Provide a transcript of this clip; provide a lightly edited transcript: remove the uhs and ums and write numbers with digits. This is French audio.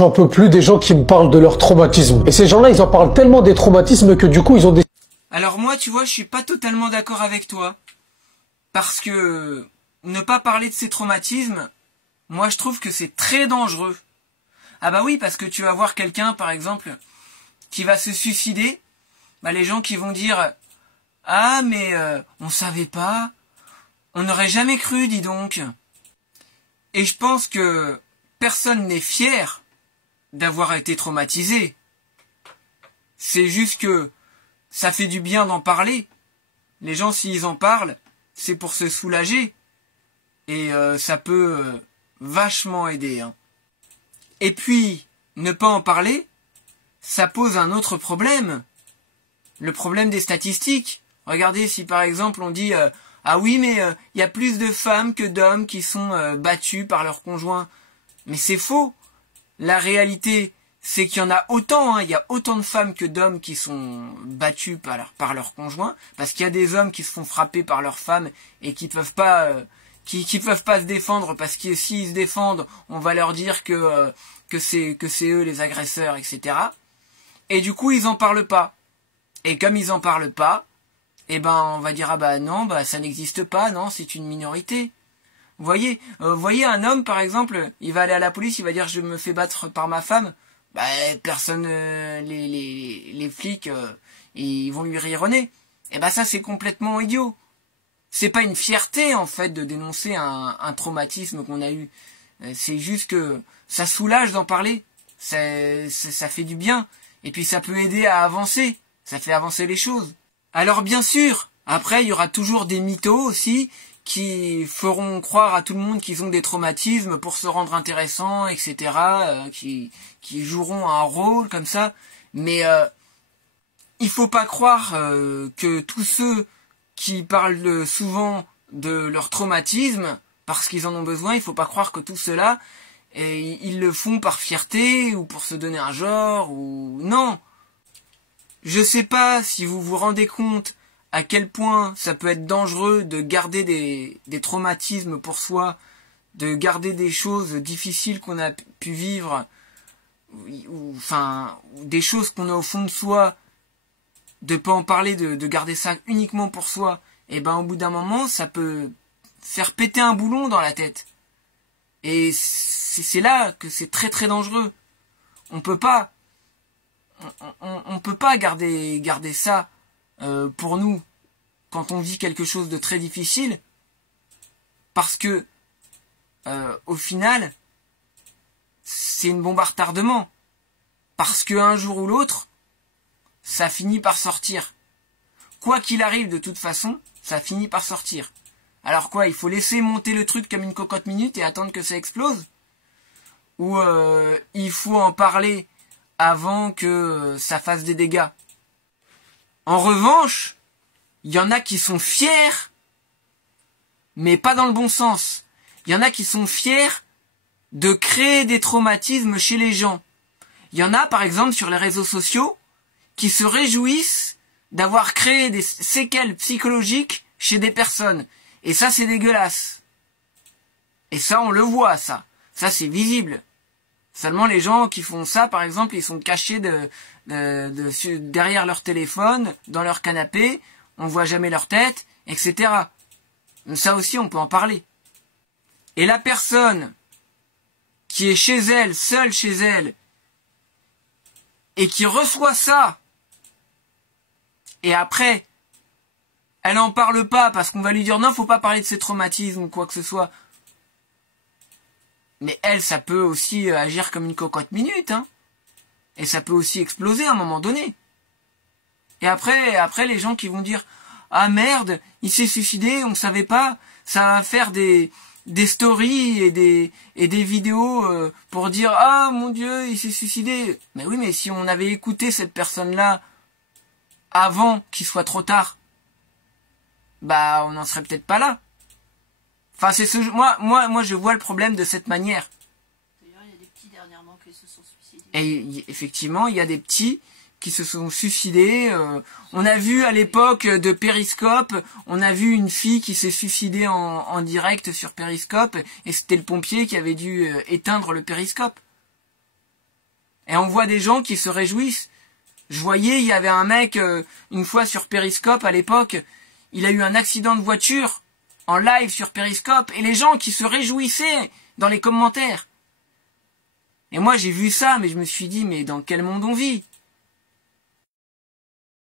J'en peux plus des gens qui me parlent de leur traumatisme. Et ces gens-là, ils en parlent tellement des traumatismes que du coup, ils ont des... Alors moi, tu vois, je suis pas totalement d'accord avec toi. Parce que ne pas parler de ces traumatismes, moi je trouve que c'est très dangereux. Ah bah oui, parce que tu vas voir quelqu'un, par exemple, qui va se suicider, bah les gens qui vont dire « Ah, mais on savait pas, on n'aurait jamais cru, dis donc ». Et je pense que personne n'est fier d'avoir été traumatisé. C'est juste que ça fait du bien d'en parler. Les gens, s'ils en parlent, c'est pour se soulager. Et ça peut vachement aider. Hein. Et puis, ne pas en parler, ça pose un autre problème. Le problème des statistiques. Regardez si par exemple on dit ah oui mais il y a plus de femmes que d'hommes qui sont battus par leur conjoint. Mais c'est faux. La réalité, c'est qu'il y en a autant. Hein. Il y a autant de femmes que d'hommes qui sont battus par leur conjoint. Parce qu'il y a des hommes qui se font frapper par leurs femmes et qui peuvent pas... qui peuvent pas se défendre parce que s'ils se défendent, on va leur dire que c'est eux les agresseurs, etc. Et du coup, ils en parlent pas. Et comme ils en parlent pas, eh ben, on va dire ah bah non, bah ça n'existe pas, non, c'est une minorité. Vous voyez un homme par exemple, il va aller à la police, il va dire je me fais battre par ma femme. Bah personne, les flics, ils vont lui rire au nez. Et bah ça c'est complètement idiot. C'est pas une fierté en fait de dénoncer un traumatisme qu'on a eu. C'est juste que ça soulage d'en parler. Ça fait du bien. Et puis ça peut aider à avancer. Ça fait avancer les choses. Alors bien sûr, après il y aura toujours des mythos aussi qui feront croire à tout le monde qu'ils ont des traumatismes pour se rendre intéressants, etc. Qui joueront un rôle comme ça. Mais il faut pas croire que tous ceux qui parlent souvent de leur traumatisme parce qu'ils en ont besoin, il faut pas croire que tout cela, ils le font par fierté ou pour se donner un genre ou non. Je sais pas si vous vous rendez compte à quel point ça peut être dangereux de garder des traumatismes pour soi, de garder des choses difficiles qu'on a pu vivre, ou des choses qu'on a au fond de soi, de pas en parler, de garder ça uniquement pour soi, et ben au bout d'un moment, ça peut faire péter un boulon dans la tête. Et c'est là que c'est très très dangereux. On peut pas garder ça pour nous quand on vit quelque chose de très difficile, parce que au final, c'est une bombe à retardement. Parce qu'un jour ou l'autre, ça finit par sortir. Quoi qu'il arrive, de toute façon, ça finit par sortir. Alors quoi, il faut laisser monter le truc comme une cocotte minute et attendre que ça explose? Ou il faut en parler avant que ça fasse des dégâts? En revanche, il y en a qui sont fiers, mais pas dans le bon sens. Il y en a qui sont fiers de créer des traumatismes chez les gens. Il y en a, par exemple, sur les réseaux sociaux, qui se réjouissent d'avoir créé des séquelles psychologiques chez des personnes. Et ça, c'est dégueulasse. Et ça, on le voit, ça. Ça, c'est visible. Seulement, les gens qui font ça, par exemple, ils sont cachés derrière leur téléphone, dans leur canapé, on voit jamais leur tête, etc. Ça aussi, on peut en parler. Et la personne qui est chez elle, seule chez elle, et qui reçoit ça, et après, elle n'en parle pas parce qu'on va lui dire non, faut pas parler de ses traumatismes ou quoi que ce soit. Mais elle, ça peut aussi agir comme une cocotte minute, hein. Et ça peut aussi exploser à un moment donné. Et après les gens qui vont dire ah merde, il s'est suicidé, on ne savait pas, ça va faire des stories et des vidéos pour dire ah mon Dieu, il s'est suicidé. Mais oui, mais si on avait écouté cette personne-là avant qu'il soit trop tard, bah on n'en serait peut-être pas là. Enfin, moi je vois le problème de cette manière. D'ailleurs, il y a des petits dernièrement qui se sont suicidés. Et effectivement, il y a des petits qui se sont suicidés. On a vu à l'époque de Periscope, on a vu une fille qui s'est suicidée en direct sur Periscope, et c'était le pompier qui avait dû éteindre le Periscope. Et on voit des gens qui se réjouissent. Je voyais, il y avait un mec, une fois sur Periscope à l'époque, il a eu un accident de voiture en live sur Periscope, et les gens qui se réjouissaient dans les commentaires. Et moi j'ai vu ça, mais je me suis dit, mais dans quel monde on vit?